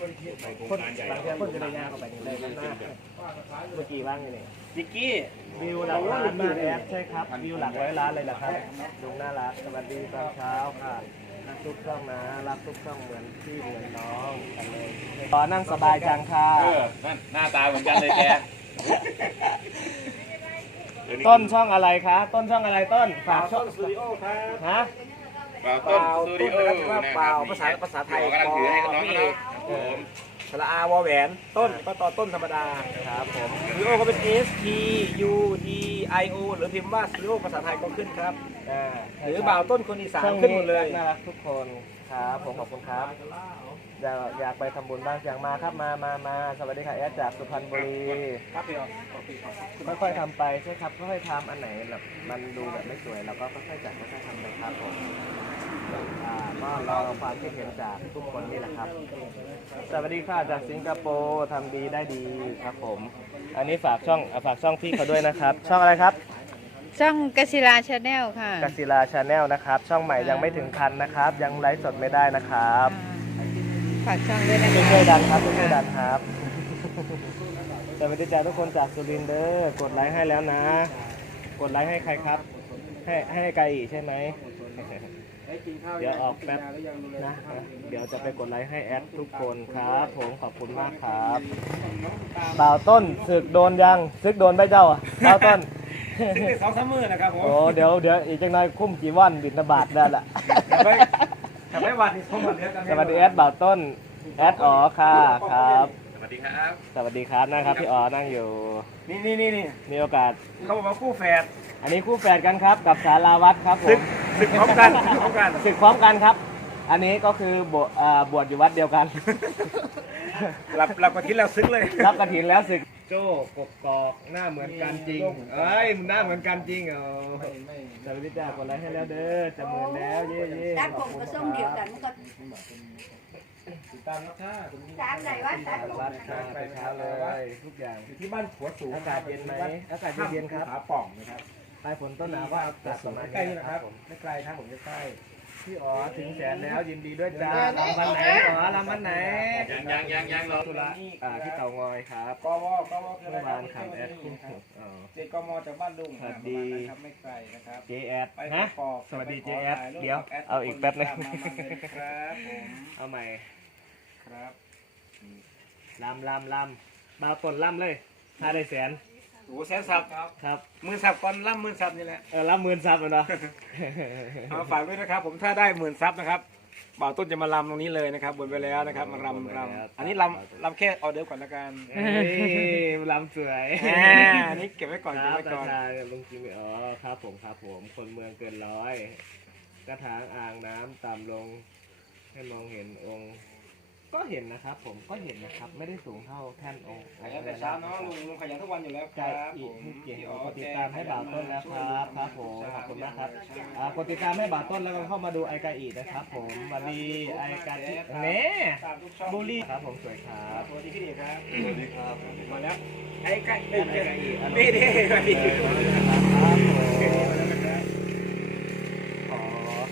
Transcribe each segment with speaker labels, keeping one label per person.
Speaker 1: คนบางทีคนจะได้ยากเข้าไปในเลยมันมากเมื่อกี้ว่างยังไง
Speaker 2: จิกกี้
Speaker 1: วิวหลักล้านมากแอดใช่ครับวิวหลักร้อยล้านเลยนะครับลุงน่ารักสวัสดีตอนเช้าค่ะรักทุกช่องนะรักทุกช่องเหมือนพี่เหมือนน้องกันเลยขอนั่งสบายจังค่ะ
Speaker 2: เออนั่นหน้าตาเหมือนกันเลยแก
Speaker 1: ต้นช่องอะไรคะต้นช่องอะไรต้นฝากช่อง
Speaker 3: สตูดิโอครับ
Speaker 1: ฮะ
Speaker 2: เปล่าต้นสตูดิโอ
Speaker 3: เปล่าภาษาภาษาไทย
Speaker 2: กำลังถือให้น้องเขาผม
Speaker 3: สระอาวอแหวนต้นก็ต่อต้นธรรมดา
Speaker 1: ครับผม
Speaker 3: สตูดิโอก็เป็น S T U D I O หรือพิมพ์ว่าสตูดิโอภาษาไทยก็ขึ้นครับ
Speaker 1: อ่า
Speaker 3: หรือบ่าวต้นคนอีสาน
Speaker 1: ช่อง
Speaker 3: ขึ้น
Speaker 1: นี้
Speaker 3: หมดเลย
Speaker 1: น่ารักทุกคนครับผมขอบคุณครับ อยากอยากไปทำบุญบ้างอยากมาครับมามามาสวัสดีค่ะแอดจากสุพรรณบุรี
Speaker 3: ครับพี่อ๋อ
Speaker 1: ค่อยๆทำไปใช่ครับค่อยๆทำอันไหนแบบมันดูแบบไม่สวยเราก็ค่อยๆจัดค่อยๆทำไปครับผม อ่าก็รอความคิดเห็นจากทุกคนนี่แหละครับ สวัสดีค่ะจากสิงคโปร์ทำดีได้ดีครับผม อันนี้ฝากช่องอะฝากช่องพี่เขาด้วยนะครับ ช่องอะไรครับ
Speaker 4: ช่องกศิราชาแนลค่ะ
Speaker 1: กัศิลาชาแนลนะครับ ช่องใหม่ยังไม่ถึงพันนะครับ ยังไลฟ์สดไม่ได้นะครับ
Speaker 4: ฝากช่องด้วยนะคะ
Speaker 1: ช่วยๆดันครับช่วยๆดันครับสวัสดีจ้าทุกคนจากสุรินทร์เด้อกดไลค์ให้แล้วนะ กดไลค์ให้ใครครับ ให้ให้ไกลอีกใช่ไหม เดี๋ยวออกแป๊บนะเดี๋ยวจะไปกดไลค์ให้แอดทุกคนครับ ผมขอบคุณมากครับบ่าวต้นศึกโดนยังศึกโดนไปเจ้าอะบ่าวต้น
Speaker 3: ซึ่งในสองสามมือนะครับผม
Speaker 1: โอ้เดี๋ยวเดี๋ยวอีกจังหน่อยคุ้มกี่วันบินทบาทได้ละ
Speaker 3: ทำให้วันนี้ผมมาเลี้ยงกัน
Speaker 1: สวัสดีแอดบ่าวต้นแอดอ๋อค่ะครับ
Speaker 2: สวัส ดีครับ
Speaker 1: สวัสดีครับนะครับพี่อ๋อนั่งอยู่
Speaker 3: นี่นี่นี่นี่
Speaker 1: มีโอกาส
Speaker 3: เขาบอกว่าคู่แฝด
Speaker 1: อันนี้คู่แฝดกันครับ กับสาราวัดครับผ
Speaker 3: ศึ
Speaker 1: ม
Speaker 3: กศึกพร้อมกันศึกพร้อมกัน
Speaker 1: ศึกพร้อมกันครับ อันนี้ก็คือบวชอ่าบวชอยู่วัดเดียวกัน
Speaker 3: หลับหลับกว่าที่เราซึ้งเลย
Speaker 1: รับกระถินแล้วศึกโจ้กบกอกหน้าเหมือนกันจริงเอ้ยหน้าเหมือนกันจริงเหรอสวัสดีจ้ากดไลค์ให้แล้วเด้อจะหมื่นแล้วเย่เย่
Speaker 5: ด้านผมก็ส่งเดียวกันมันก็
Speaker 3: ตามราคา
Speaker 5: สามไหนวะสาม
Speaker 1: สาราวัดครับไปเช้าเลยทุกอย่าง
Speaker 3: อยู่ที่บ้านขัวสูง
Speaker 1: อากาศเย็นไหมอากาศเย็นๆครับ
Speaker 3: ขาป่องนะครับ
Speaker 1: ปลายฝนต้นหนาวก็อากาศประมาณ
Speaker 3: ใกล้นี่
Speaker 1: นี้
Speaker 3: นะ
Speaker 1: นะ
Speaker 3: ค
Speaker 1: ค
Speaker 3: รั
Speaker 1: รั
Speaker 3: บบ
Speaker 1: ผม
Speaker 3: ไม่ไกลครับผมใกล้
Speaker 1: พี่อ๋อถึงแสนแล้วยินดีด้วยจ้าลำวันไหนพี่อ๋อลำวันไหน
Speaker 2: ยังยังยังยังรอ
Speaker 1: ธุระอ่าที่เตางอยครับ
Speaker 3: กวกว
Speaker 1: เมื่อวานขับแอดคุ้มอ๋อ
Speaker 3: เจ็ดกมจากบ้านลุง
Speaker 1: สวัสดี
Speaker 3: นะครับไม่ไกลนะครับ
Speaker 1: เจแอด
Speaker 3: ไป
Speaker 1: ฮะ
Speaker 3: ปอก
Speaker 1: สวัสดี
Speaker 3: ไป
Speaker 1: เจ
Speaker 3: ข
Speaker 1: แอด
Speaker 3: ถ่ายรูป
Speaker 1: เดี๋ยว
Speaker 3: กับแด
Speaker 1: เอาอีกแป๊บนึง
Speaker 3: มามาเลยครับผม
Speaker 1: เอาใหม่
Speaker 3: ครับ
Speaker 1: ลำลำลำมาต้นลำเลยถ้าได้แสน
Speaker 3: โอ้แสนสับครับ
Speaker 1: ครับ
Speaker 3: มือสับก่อนล่ำมือสับนี่แหละ
Speaker 1: เออลำหมื่นซับเลยเนาะ
Speaker 3: เอาฝากด้วยนะครับ ผมถ้าได้หมื่นซับนะครับบ่าวต้นจะมาลำตรงนี้เลยนะครับบนไปแล้วนะครับมารำรำอันนี้ลำลำแค่ออเดิร์ฟก่อนละกัน
Speaker 1: เฮ้ยลำสวย
Speaker 3: อ่าอันนี้เก็บไว้ก่อน
Speaker 1: ค
Speaker 3: เก็บ
Speaker 1: รับ
Speaker 3: ไว้ก่อน
Speaker 1: ตาลุงจิมอ๋อครับผมครับผมคนเมืองเกินร้อย กระถางอ่างน้ำต่ำลง ให้มองเห็นองค์ ก็เห็นนะครับ ผมก็เห็นนะครับ ไม่ได้สูงเท่าแท่นองค์
Speaker 3: ขยันแต่เช้าเนาะลุงลุงขยันทุกวันอยู่แล้วค
Speaker 1: ใจ
Speaker 3: รับ
Speaker 1: อี
Speaker 3: ผ
Speaker 1: ก
Speaker 3: ม
Speaker 1: เก่ง
Speaker 3: พี่
Speaker 1: กดติดตามให้บ่าวต้นแล้วครับครับผมขอบคุณมากครับอ่ากดติดตามให้บ่าวต้นแล้วก็เข้ามาดูไอกาอีนะครับ ผมวันนี้ไอกาอีเน่
Speaker 3: ตามทุกช่อง
Speaker 1: บุรีครับผมสวยครับ
Speaker 3: สวัสดีพี่เด็กครับ
Speaker 2: สวัสดีครับ
Speaker 3: มาแล้วไอ้ไก่
Speaker 1: ไอกาอี
Speaker 3: พี่เด็กสวัสดีครับ
Speaker 1: ครับผมขอ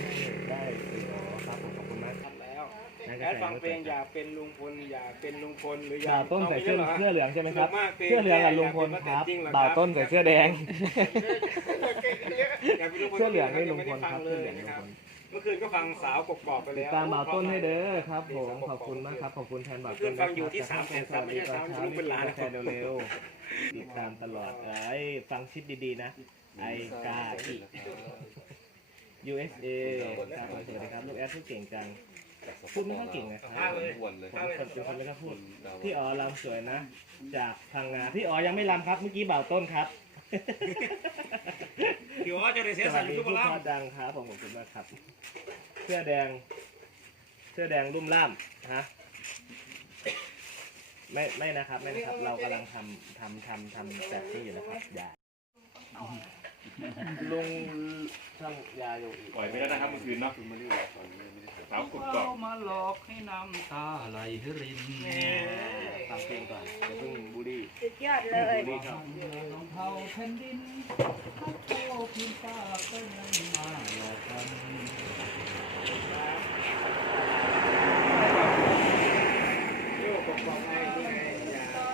Speaker 1: ให้ได้สิอ๋อครับผมขอบคุณมากครับ
Speaker 3: แล้ว แอ ดฟังเพลงอยากเป็นลุงพลอยากเป็นลุงพลหรืออยา
Speaker 1: บ่ากวต้นใส่เสื้อเสื้อเหลืองใช่ไหมครับ
Speaker 3: ส่วนมากเพลง
Speaker 1: เสื้อเหลืองกับลุงพลครับบ่าวต้นใส่เสื้อแดง
Speaker 3: อยากเป็นลุงพล
Speaker 1: เสื้อเหลืองให้ลุงพล
Speaker 3: ยั
Speaker 1: ครับ
Speaker 3: ไม่
Speaker 1: เสื้อเหลื
Speaker 3: ได้
Speaker 1: อง
Speaker 3: ฟั
Speaker 1: ลุง
Speaker 3: ง
Speaker 1: พ
Speaker 3: เลย
Speaker 1: ล
Speaker 3: เมื่อคืนก็ฟังสาวกกอกไป
Speaker 1: ติด
Speaker 3: แล้ว
Speaker 1: ตามบ่าวต้นให้เด้อครับผมขอบคุณมากครับขอบคุณแทนบ่าวต้น
Speaker 3: ฟังอยู่ที่สามแสน
Speaker 1: ส
Speaker 3: สาม
Speaker 1: วัส
Speaker 3: ไม่
Speaker 1: ดี
Speaker 3: ใช่
Speaker 1: ตอน
Speaker 3: สาม
Speaker 1: เช้า
Speaker 3: ลุงเป็นหลาน
Speaker 1: แชร์เร็วๆติดตามตลอดไอ้ยฟังชิดดีๆนะไอกาอี USA ครับผมสวัสดีครับลูกแอดพูดเก่งจัง พูดไม่ค่อยเก่งนะครับผมเป็นคนไม่ค่อยพูด พี่อ๋อลำสวยนะ จากพังงาพี่อ๋อยังไม่ลำครับ เมื่อกี้บ่าวต้นครับ
Speaker 3: พี่ว่าจะได้เสีย
Speaker 1: ส
Speaker 3: สั
Speaker 1: วั
Speaker 3: ต
Speaker 1: ส
Speaker 3: ว์
Speaker 1: ดี
Speaker 3: ทุกค
Speaker 1: ผู้
Speaker 3: น
Speaker 1: พ
Speaker 3: แล้ว
Speaker 1: อดังครับผมขอบคุณมากครับ เสื้อแดง เสื้อแดงรุ่มล่ามฮะไม่ไม่นะครับไม่นะครับ เรากำลังทำทำทำทำแบบนี้อยู่นะครับอย่า ลุงช่างยาอยู่
Speaker 2: ปล่อยไปแล้วนะครับเมื่อคืนเนาะ
Speaker 5: ไม่ได้หลอกตอนนี้ไม่ได้
Speaker 2: สาวกรุบกอบ
Speaker 3: มาหลอกให้น้ำตาไหลริน
Speaker 1: ฟังเพลงก่อนย่าเพิ่งบูรี
Speaker 5: สุดยอดเลย
Speaker 1: บูรีครับ
Speaker 3: ของเผาแผ่นดินพักโตพิมพ์าก็ยังมาหลอกกันโยกกรอบๆให้ยัง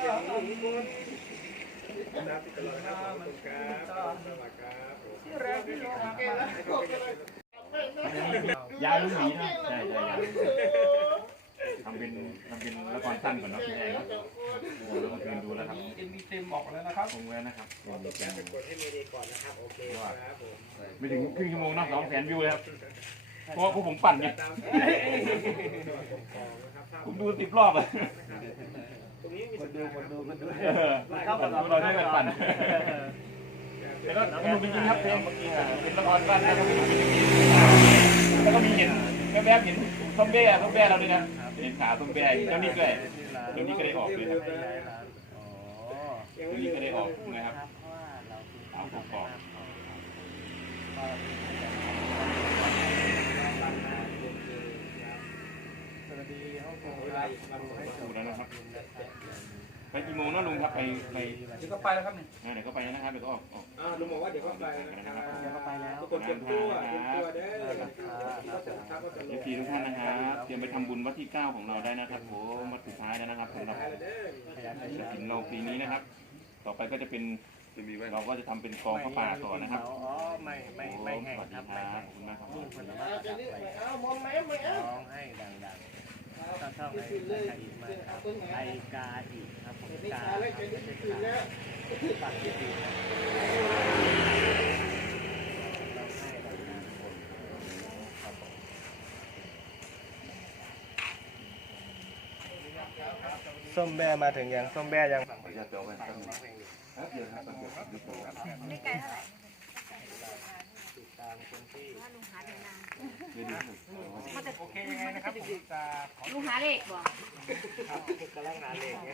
Speaker 3: อย่าลืม ที่ตลอดครับขอบคุณครับสวัสดีครับที่แรกที่เรา
Speaker 2: ยาลุงหมีนะใช่ใช่ทำเป็นทำเป็นละครสั้นก่อนเนาะพี่แอนเนาะโอ้แล้วก็คืนดูแล้วครับ
Speaker 3: เอ็มบีเต็มบอกแล้วนะครับ
Speaker 2: คงแล้วนะครับ
Speaker 3: ตบแก้ไปกดให้เมดีก่อนนะครับ โอเคครับผม
Speaker 2: ไม่ถึงครึ่งชั่วโมงเนาะสองแสนวิวเลยครับเพราะว่าผมปั่นไงผมดูสิบรอบเลย
Speaker 3: ตรงนี้มี
Speaker 1: คนดูคนดูคนดู
Speaker 2: เออเข้ากับเราเราได้กันปั่นแล้วก็สนุกจริงๆครับเพลงเป็นละครสั้นแล้วก็มีแล้วก็มีเห็นแวบๆเห็นส้มเบ้ส้มเบ้เราด้วยนะเห็นขาส้มเบ้เจ้านี่ด้วยเดี๋ยวนี้ก็ได้ออกเลยครับ
Speaker 1: อ๋อ
Speaker 2: เดี๋ยวนี้ก็ได้ออกนะครับ
Speaker 1: เพราะว่าเราคือ
Speaker 2: เอาผมบอก
Speaker 1: สวัสดีฮ่องกง
Speaker 3: เวลาอีกมาดูให้
Speaker 2: ดูแล้วนะครับ ไปกี่โมงเนาะลุงครับไปไป
Speaker 3: เดี๋ยวก็ไปแล้วครับเนี่ย
Speaker 2: อ่าเดี๋ยวก็ไปนะครับเดี๋ยวก็ออกออก
Speaker 3: อ่าลุงบอกว่าเดี๋ยวก็ไปนะครับ
Speaker 1: เดี๋ยวก็ไปแล้ว
Speaker 3: ทุกคนเตรียมตัวเตรียมตัวเด้อก็จะทักก็จะล
Speaker 2: เองฟซีทุกท่านนะครับเตรียมไปทำบุญวัดที่9ของเราได้นะครับผมวัดสุดท้ายแล้วนะครับสำหรับ
Speaker 3: ไปแล้วเด้อ
Speaker 2: กระถินเราปีนี้นะครับ ต่อไปก็จะเป็นเราก็จะทำเป็นกองข้าวป่าต่อนะครับ
Speaker 1: อ๋อไม่ไม่ไม่แห้ง
Speaker 2: สวัส
Speaker 1: ค
Speaker 2: ดี
Speaker 1: รับ
Speaker 2: ค
Speaker 1: ไม่
Speaker 2: รับ
Speaker 1: แห้ง
Speaker 2: ขอบคุณมากครับ
Speaker 1: ยิ่งคนละว่าจับไปร้องให้ดังๆ ช่องช่องไอ้ไอ้กาอีกมาครับไอ้กาอีกครับผมกาครับไม่ใช่ขาปักที่ดีนะเราให้ดังๆครับผมส้มแบ่มาถึงยังส้มแบ่ยัง
Speaker 5: ไม่ไกลเท่าไหร่
Speaker 1: ตามคนที่
Speaker 3: โอเคยังไงนะครับผมจะขอ
Speaker 5: ลุงหาเลขบ่
Speaker 1: กำลังหาเลขไง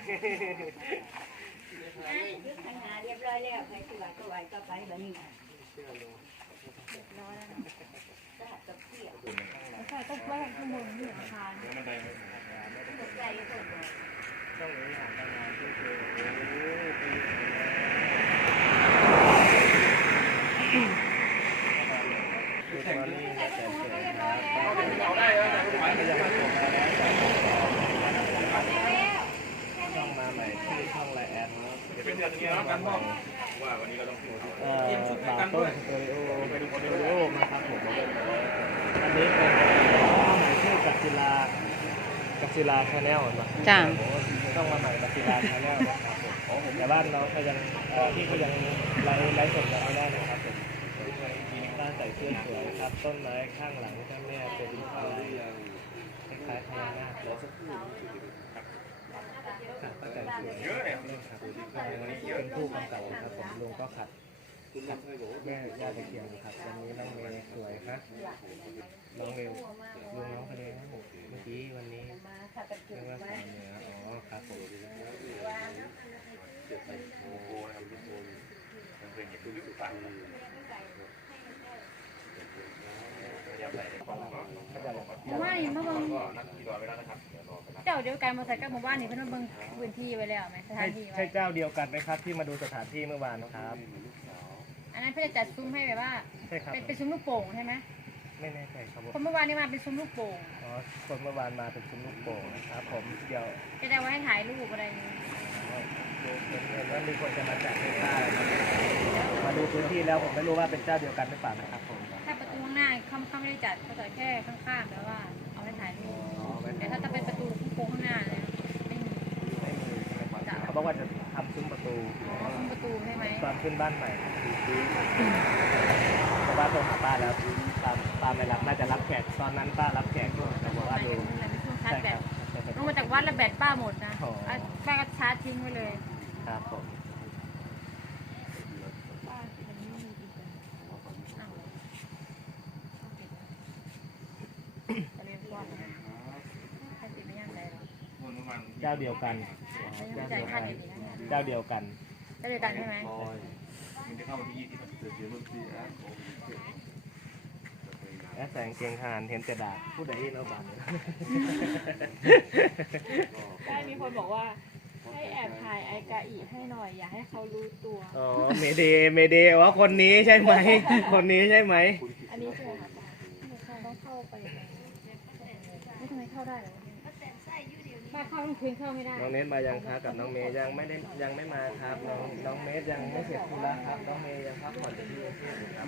Speaker 5: ทางหาเรียบร้อยแล้วใครที่ว่าก็ไหวก็ไปแบบนี้สหัสกับเที่ยว
Speaker 6: ใช่ต้องไว้ข้างบนนี่อาคาร
Speaker 2: เดี๋ยวมันได้ไหม
Speaker 5: ตกใจก็ตกใจ
Speaker 1: ช่องนี้หาทำงานที่คือโอ้โหเป็นวันนี้แสนเกิดนะครับ
Speaker 3: เอาได้แล้วนะคุณหมาย
Speaker 1: ก็ยังไม่จบมาแล้วช่องมาใหม่ที่ช่องไลน์แอด
Speaker 3: เป็น เดือนนี้แล้วกันพ่อ
Speaker 2: ว่าวันนี้เราต้องพูด
Speaker 1: เอ่อบาร์ต้นสตูดิโอเป็นสตูดิโอมาครับผมอันนี้เป็นช่องใหม่ชื่อกัจจิลากัจจิลาชาแนลนะ
Speaker 4: จ้า
Speaker 1: ต้องมาใหม่กัจจิลาชาแนลนะครับผมแต่บ้านเราก็ยังเอ่อที่ก็ยังไลฟ์ไลฟ์สดยังไม่ได้นะครับผมต้านใส่เสื้อสวยครับต้นไม้ข้างหลังเจ้าแม่เป็นอะไรคล้ายๆพญานาคเลย ครับป้าแตนสวย
Speaker 2: เยอะเลย
Speaker 1: ครับเป็นผู้กำกับครับผมลุงก็ขัดขัดแม่ยาตะเคียนครับวันนี้น้องเมย์สวยครับน้องเร็วลุงน้องคนนี้เมื่อกี้วันนี้
Speaker 5: มาถ้ากัน
Speaker 1: เรียกว่าสาวเหนืออ๋อครับผม
Speaker 6: หมู่บ้านนี่มาเบิ่ง
Speaker 2: ที่รอไว้แล้วนะครับเดี๋ยวรอกัน
Speaker 6: จ้าเดียวกันมาใส่กับหมู่บ้านนี่เพิ่นมาเบิ่งพื้นที่ไว้แล้วไหมสถา
Speaker 1: ใช่
Speaker 6: นที่
Speaker 1: ใช่
Speaker 6: ไว้
Speaker 1: เจ้าเดียวกันไหมครับ ที่มาดูสถานที่เมื่อวานครับ
Speaker 6: อันนั้นเพิ่นจะจัดซุ้มให้แบบว่า
Speaker 1: ใช่ครับ
Speaker 6: เป็นเป็นซุ้มลูกโป่งใช่ไหม
Speaker 1: ไม่แน่ใจครับผม
Speaker 6: คนเมื่อวานนี่มาเป็นซุ้มลูกโป่ง
Speaker 1: อ๋อคนเมื่อวานมาเป็นซุ้มลูกโป่งนะครับผมเดี๋ยว
Speaker 6: จะได้ไว้ให้ถ่ายรูปอะไรอย่างงี้
Speaker 1: ดูเห็นเห็นว่ามีคนจะมาจัดให้ได้มาดูพื้นที่แล้วผมไม่รู้ว่าเป็นเจ้าเดียวกันหรือเปล่านะครับผม
Speaker 6: ถ้าประตูข้างหน้าเขาเขาไม่ได้จัดเขาจัดแค่ข้างๆแล้วว่าเอาไว้ถ่ายรูป
Speaker 1: อ๋อไม่
Speaker 6: แต่ถ้าจะเป็นประตูโค้งข้างหน้าเลยไม่มี
Speaker 1: ไม่มีใช่ไหมค รับเขาบอกว่าจะทำซุ้มประตู
Speaker 6: อ๋อซุ้มประตูใช่ไหม
Speaker 1: ตอนขึ้นบ้านใหม่แต่ว่าโทรหาป้าแล้วป้าป้าไม่รับน่าจะรับแขกตอนนั้นป้ารับแขกแต่บอกว่า
Speaker 6: ไป
Speaker 1: ดู
Speaker 6: กันนั่นแหละเป็นช่วงชาร์จแบต
Speaker 1: ใช่ครับ
Speaker 6: ลงมาจากวัดแล้วแบตป้าหมดนะ
Speaker 1: อ๋ออะ
Speaker 6: ป้าก็ชาร์จทิ้งไว้เลย
Speaker 1: ครับผม
Speaker 6: ป้าอันนี้ไม่มีอีกเลยอ้าวจะเรียนว่าให้ติดไม่ยังไงหรอ
Speaker 2: เมื่อวาน
Speaker 1: เจ้าเดียวกัน
Speaker 6: ไม่ยัง จ่ายค่าเด็กอีกนะ
Speaker 1: เจ้าเดียวกัน
Speaker 6: จะเรียนกันใช่ไหม
Speaker 2: มันจะเข้าวันที่ยี่สิบเดือนเดือนที่แล้ว
Speaker 1: และแสงเกงหานเห็นจะด่าผู้ใดเนาะบาดเนี่ย
Speaker 7: ใช่มีคนบอกว่า ให้แอบถ่ายไอกาอีให้หน่อย อย่าให้เขารู้ตัว
Speaker 1: อ๋อเมเดเมเดอ๋อคนนี้ใช่ไหมคนนี้ใช่ไหม
Speaker 7: อันนี้ใช่ไหมคะป้าไม่ใช่ต้องเข้าไปในไม่ทำไมเข้าได้เหรอป้า
Speaker 5: ถ้าเข้ากลางคืนเข้าไม่ได้
Speaker 1: น้องเนทมายังครับกับน้องเมย์ยังไม่ได้ยังไม่มาครับ น้องน้องเนทยังไม่เสร็จธุระครับ น้องเมย์ยังพักผ่อนอยู่ที่กรุงเทพอยู่ครับ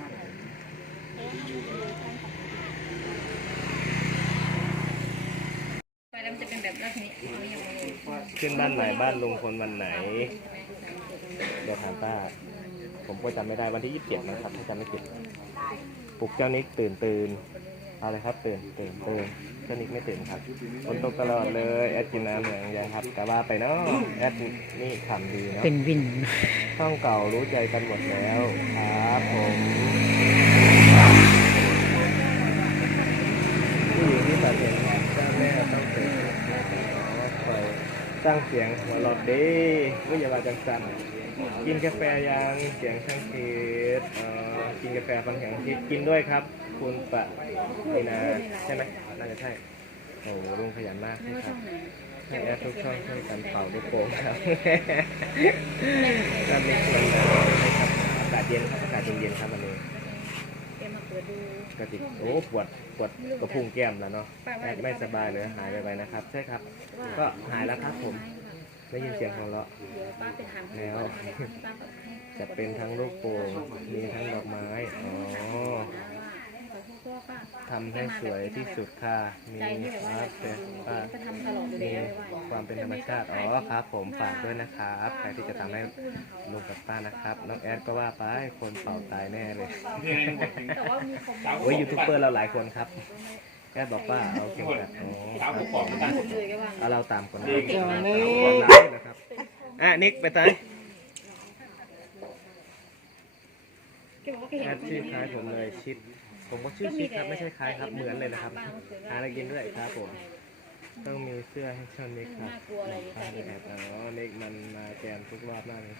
Speaker 6: ไปแล้วมันจะเป็นแบบลักษณะนี้ยังไง
Speaker 1: ขึ้นบ้านไหนบ้านลุงพลวันไหนเดี๋ยวถามป้า ผมก็จำไม่ได้วันที่ยี่สิบเจ็ดนะครับถ้าจำไม่ผิดปลุกเจ้านิกตื่นตื่นเอาเลยครับ ตื่นตื่นตื่น เจ้านิกไม่ตื่นครับฝนตกตลอดเลย แอดกินน้ำเหมือนยังครับแต่ว่าไปเนาะแอดนี่ขำดีเนาะ
Speaker 4: เป็นวิน
Speaker 1: ช่องเก่ารู้ใจกันหมดแล้วครับผมผู้หญิงที่ตัดเสียงเจ้าแม่ต้องเป็นคอยสร้างเสียงหัวเราะเด้ไม่อย่าว่าจังสันกินกาแฟยังเสียงช่างคิดเอ่อกินกาแฟฟังเสียงคิดกินด้วยครับ คุณปะนีนาใช่ไหมน่าจะใช่โอ้โหลุงขยันมากเลยครับให้แอดทุกช่องช่วยกันเป่าลูกโป่งครับก็มีส่วนนะครับอากาศเย็นครับอากาศเย็นๆครับวันนี้
Speaker 6: เอ็มมาเปิดดู
Speaker 1: กระติกโอ้ปวดปวดกระพุ้งแก้มแล้วเนาะแอดไม่สบายเลยหายไปๆนะครับ ใช่ครับ ก็หายแล้วครับผมได้ยินเสียงของเราะ
Speaker 6: เดี๋ยวป้าไปถามเขา
Speaker 1: แล้ว
Speaker 6: ก่อนให้ป้าแบบให้
Speaker 1: จะเป็นทั้งลูกโป่งมีทั้งดอกไม้ อ๋อ
Speaker 6: ทษพ่อป้า
Speaker 1: ทำให้สวยที่สุดค่ะ มี
Speaker 6: ใจที่แบบว่า
Speaker 1: ครับแต่ป้า
Speaker 6: ก็ทำตลอดอยู่
Speaker 1: มี
Speaker 6: แล้วเลยว่า
Speaker 1: ความเป็นธรรมชาติ อ๋อครับ ผมฝากด้วยนะครับ ใครที่จะทำให้ลุงกับป้านะครับ น้องแอดก็ว่าไป คนเป่าตายแน่เลย
Speaker 6: แต่ว่ามีคอมเมนต์
Speaker 1: โอ้ยยูทูบเบอร์เราหลายคนครับ แอดบอกว่าเอาเข็มขัดอ๋อ
Speaker 2: สาวผู้ปกครองนะ
Speaker 6: เลยก็ว่า
Speaker 1: เอาเราตามคน
Speaker 2: เด็ก
Speaker 1: นี้นะครับ อะนิกไปไหน
Speaker 6: แกบอกว่าแกเห็
Speaker 1: แอดชื่อคล้ายผมเลยชิด ผมก็ชื่อชิดครับไม่ใช่คล้ายครับเหมือนเลยนะครับ หาอะไรกินด้วยครับผม ต้องมีเสื้อให้ช่างนิกครับ
Speaker 6: น่ากลัวอะไรใส่เห็น
Speaker 1: อ๋อนิกมันมาแจมทุกรอบมากเลย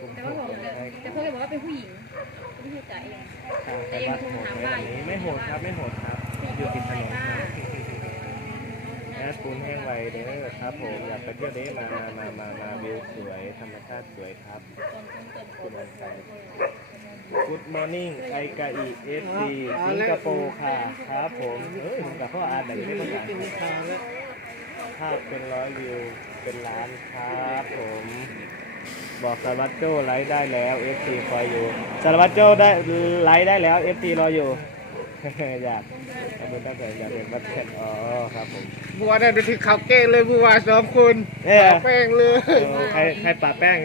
Speaker 1: ผม
Speaker 6: แต่ว่าบอกแต่แต่พ่อแกบอกว่าเป็นผู้หญิงไม่ใช่จ่าเอง
Speaker 1: ทางไปวัดโหดไหมวันนี้ไม่โหดครับไม่โหดครับอยู่ติดถนนครับแอดปูนแห้งไวเด้อครับผมอยากไปเที่ยวเด้มามามามามาวิวสวยธรรมชาติสวยครับคุณวัน ชัย Good morning ไอกาอีเอฟซีสิงคโปร์ค่ะครับผมเอ้ยผมกับพ่ออาร์ตแบบนี้ไม่ต้องการภาพเป็นร้อยวิวเป็นล้านครับผม บอกสารวัตรโจ้ไลฟ์ได้แล้ว FC คอยอยู่สารวัตรโจ้ได้ไลฟ์ได้แล้ว FC รออยู่อยากขอบคุณตั้งแต่อยากเห็นบัตเทนอ๋อครับผม
Speaker 3: บัวได้ไปถึงเขาเก้งเลยบัวสองคน
Speaker 1: เอ้ย
Speaker 3: แป้งเลย
Speaker 1: เออใครใครปะแป้ง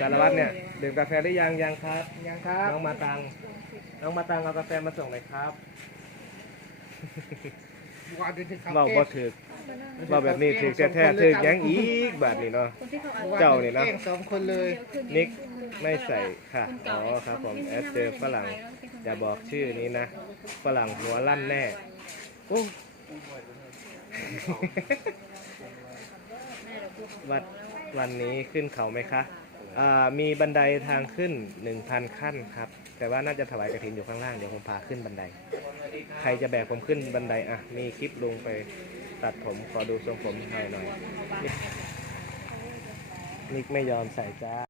Speaker 1: สารวัตรเนี่ย ดื่มกาแฟได้ยังยังครับ
Speaker 3: ยังครับ
Speaker 1: น้องมาตัง น้องมาตังเอากาแฟมาส่งเลยครับ
Speaker 3: บัวได้ถึงเขา
Speaker 1: เบา
Speaker 3: เก้
Speaker 1: บ่
Speaker 3: ง
Speaker 1: ถึกเบาแบบนี้ถึกแท้ๆถึกยังอีกแบบนี้เนาะ
Speaker 6: คนที่เขาเอา
Speaker 1: เจ้านี่เนาะ
Speaker 3: ก้งสองคนเลย
Speaker 1: นิกไม่ใส่ค่ะอ๋อครับผมแอดเจอฝรั่งอย่าบอกชื่อนี้นะฝรั่งหัวลั่นแน่โอ้วันวันนี้ขึ้นเขาไหมคะ อ่ามีบันไดทางขึ้น 1,000 ขั้นครับ แต่ว่าน่าจะถวายกระถินอยู่ข้างล่าง เดี๋ยวผมพาขึ้นบันได ใครจะแบกผมขึ้นบันไดอะ มีคลิปลงไปตัดผม ขอดูทรงผมหน่อยหน่อยนิกนิกไม่ยอมใส่จ้า